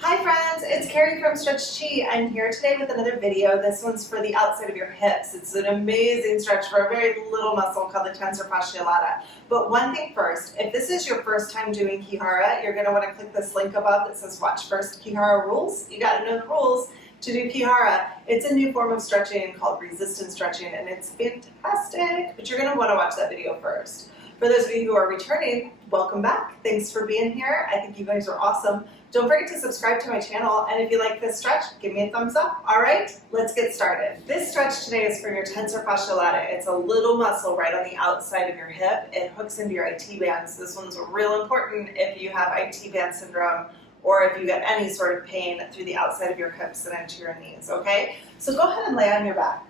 Hi friends, it's Carrie from Stretch Chi. I'm here today with another video. This one's for the outside of your hips. It's an amazing stretch for a very little muscle called the tensor fasciae lata. But one thing first, if this is your first time doing Kihara, you're going to want to click this link above that says Watch First Kihara Rules. You got to know the rules to do Kihara. It's a new form of stretching called resistance stretching, and it's fantastic. But you're going to want to watch that video first. For those of you who are returning, welcome back. Thanks for being here. I think you guys are awesome. Don't forget to subscribe to my channel, and if you like this stretch, give me a thumbs up. All right, let's get started. This stretch today is for your tensor fasciae lata. It's a little muscle right on the outside of your hip. It hooks into your IT bands. This one's real important if you have IT band syndrome or if you get any sort of pain through the outside of your hips and into your knees, okay? So go ahead and lay on your back.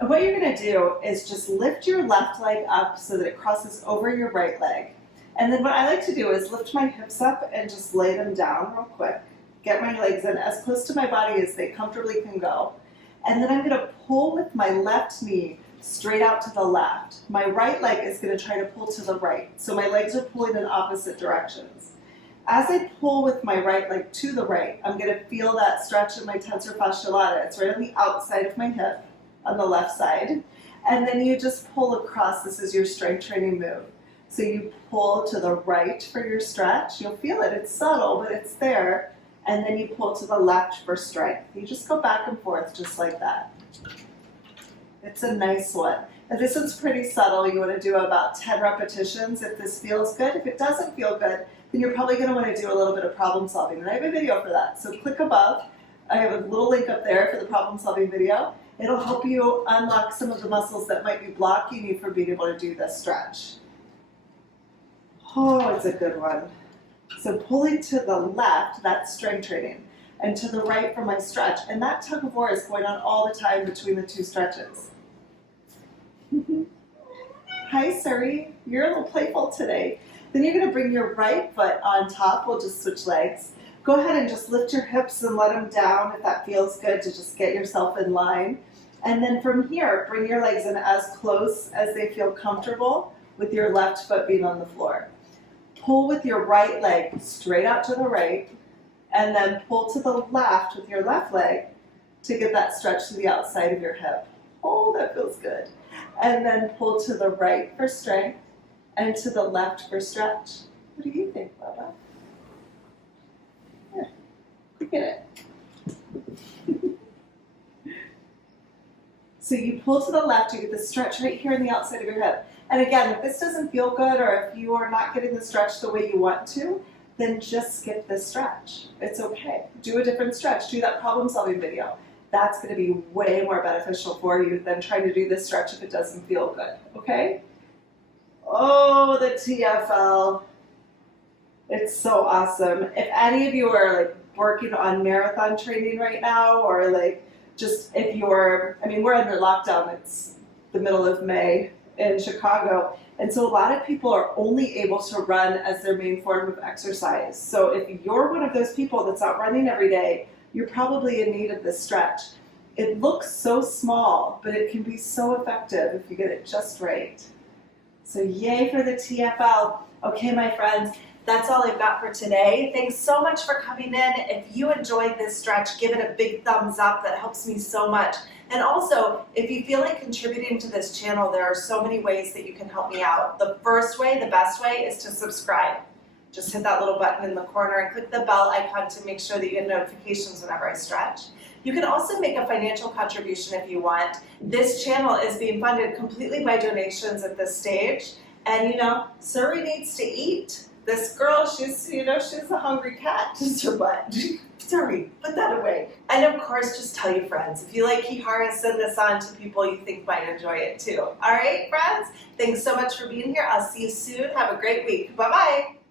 And what you're going to do is just lift your left leg up so that it crosses over your right leg. And then what I like to do is lift my hips up and just lay them down real quick. Get my legs in as close to my body as they comfortably can go. And then I'm going to pull with my left knee straight out to the left. My right leg is going to try to pull to the right. So my legs are pulling in opposite directions. As I pull with my right leg to the right, I'm going to feel that stretch in my tensor fasciae lata. It's right on the outside of my hip on the left side. And then you just pull across. This is your strength training move. So you pull to the right for your stretch. You'll feel it. It's subtle, but it's there. And then you pull to the left for strength. You just go back and forth just like that. It's a nice one. And this one's pretty subtle. You want to do about 10 repetitions if this feels good. If it doesn't feel good, then you're probably going to want to do a little bit of problem solving. And I have a video for that. So click above. I have a little link up there for the problem solving video. It'll help you unlock some of the muscles that might be blocking you from being able to do this stretch. Oh, it's a good one. So pulling to the left, that's strength training, and to the right for my stretch. And that tug of war is going on all the time between the two stretches. Hi, Suri. You're a little playful today. Then you're going to bring your right foot on top. We'll just switch legs. Go ahead and just lift your hips and let them down if that feels good to just get yourself in line. And then from here, bring your legs in as close as they feel comfortable with your left foot being on the floor. Pull with your right leg straight out to the right, and then pull to the left with your left leg to get that stretch to the outside of your hip. Oh, that feels good. And then pull to the right for strength and to the left for stretch. What do you think, Bubba? Here, look at it. So you pull to the left, you get the stretch right here on the outside of your hip. And again, if this doesn't feel good or if you are not getting the stretch the way you want to, then just skip this stretch. It's okay. Do a different stretch. Do that problem solving video. That's going to be way more beneficial for you than trying to do this stretch if it doesn't feel good. Okay? Oh, the TFL. It's so awesome. If any of you are like working on marathon training right now, or like just if you're, I mean, we're under lockdown. It's the middle of May in Chicago, and so a lot of people are only able to run as their main form of exercise. So if you're one of those people that's out running every day, you're probably in need of this stretch. It looks so small, but it can be so effective if you get it just right. So yay for the TFL. Okay, my friends, that's all I've got for today. Thanks so much for coming in. If you enjoyed this stretch, give it a big thumbs up. That helps me so much. And also, if you feel like contributing to this channel, there are so many ways that you can help me out. The first way, the best way, is to subscribe. Just hit that little button in the corner and click the bell icon to make sure that you get notifications whenever I stretch. You can also make a financial contribution if you want. This channel is being funded completely by donations at this stage. And you know, Suri needs to eat. This girl, she's a hungry cat. Just her butt. Sorry, put that away. And of course, just tell your friends. If you like Kihara, send this on to people you think might enjoy it too. All right, friends? Thanks so much for being here. I'll see you soon. Have a great week. Bye-bye.